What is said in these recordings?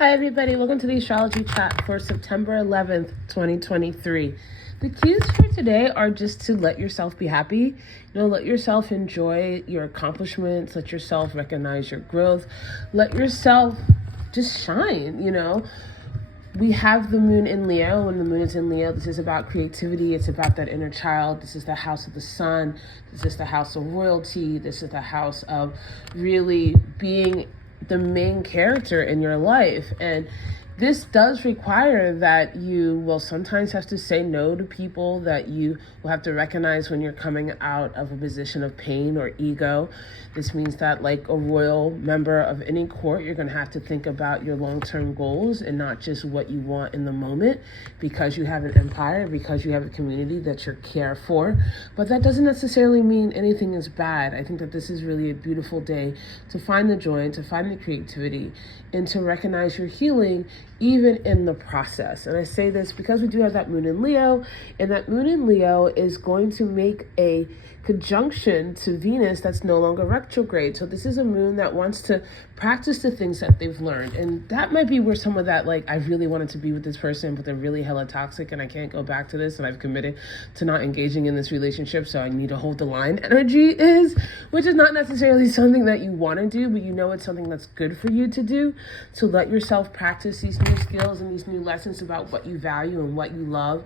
Hi everybody, welcome to the Astrology Chat for September 11th, 2023. The cues for today are just to let yourself be happy. Let yourself enjoy your accomplishments, let yourself recognize your growth, let yourself just shine. We have the moon in Leo. When the moon is in Leo, this is about creativity. It's about that inner child. This is the house of the sun. This is the house of royalty. This is the house of really being the main character in your life. And this does require that you will sometimes have to say no to people, that you will have to recognize when you're coming out of a position of pain or ego. This means that, like a royal member of any court, you're going to have to think about your long-term goals and not just what you want in the moment, because you have an empire, because you have a community that you care for. But that doesn't necessarily mean anything is bad. I think that this is really a beautiful day to find the joy and to find the creativity and to recognize your healing even in the process. And I say this because we do have that moon in Leo, and that moon in Leo is going to make a conjunction to Venus that's no longer retrograde. So this is a moon that wants to practice the things that they've learned. And that might be where some of that, I really wanted to be with this person, but they're really hella toxic and I can't go back to this, and I've committed to not engaging in this relationship, so I need to hold the line energy is, which is not necessarily something that you want to do, but it's something that's good for you to do. So let yourself practice these new skills and these new lessons about what you value and what you love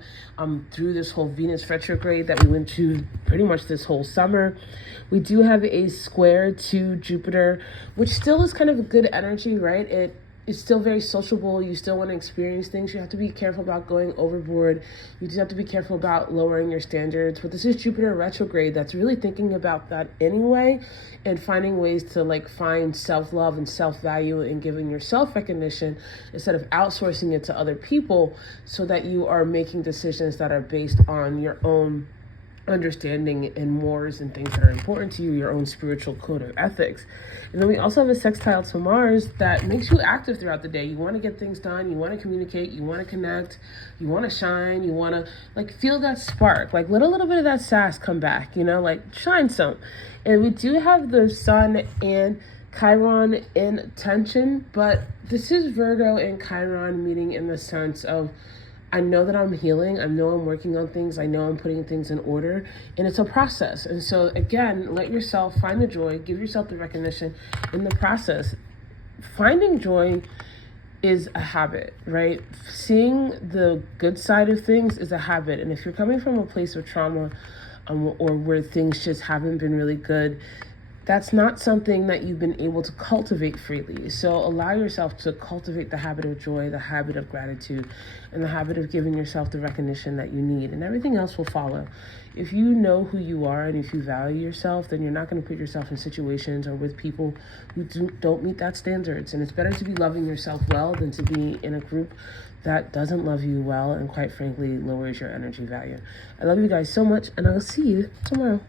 through this whole Venus retrograde that we went to pretty much this whole summer. We do have a square to Jupiter, which still is kind of a good energy, right? It's still very sociable. You still want to experience things. You have to be careful about going overboard. You just have to be careful about lowering your standards. But this is Jupiter retrograde that's really thinking about that anyway, and finding ways to find self-love and self-value and giving yourself recognition instead of outsourcing it to other people, so that you are making decisions that are based on your own understanding and mores and things that are important to you, your own spiritual code of ethics. And then we also have a sextile to Mars that makes you active throughout the day. You want to get things done, you want to communicate, you want to connect, you want to shine, you want to feel that spark, let a little bit of that sass come back, shine some. And we do have the sun and Chiron in tension, but this is Virgo and Chiron meeting in the sense of, I know that I'm healing. I know I'm working on things. I know I'm putting things in order, and it's a process. And so again, let yourself find the joy, give yourself the recognition in the process. Finding joy is a habit, right? Seeing the good side of things is a habit. And if you're coming from a place of trauma, or where things just haven't been really good, that's not something that you've been able to cultivate freely. So allow yourself to cultivate the habit of joy, the habit of gratitude, and the habit of giving yourself the recognition that you need, and everything else will follow. If you know who you are and if you value yourself, then you're not going to put yourself in situations or with people who don't meet that standards. And it's better to be loving yourself well than to be in a group that doesn't love you well and, quite frankly, lowers your energy value. I love you guys so much, and I'll see you tomorrow.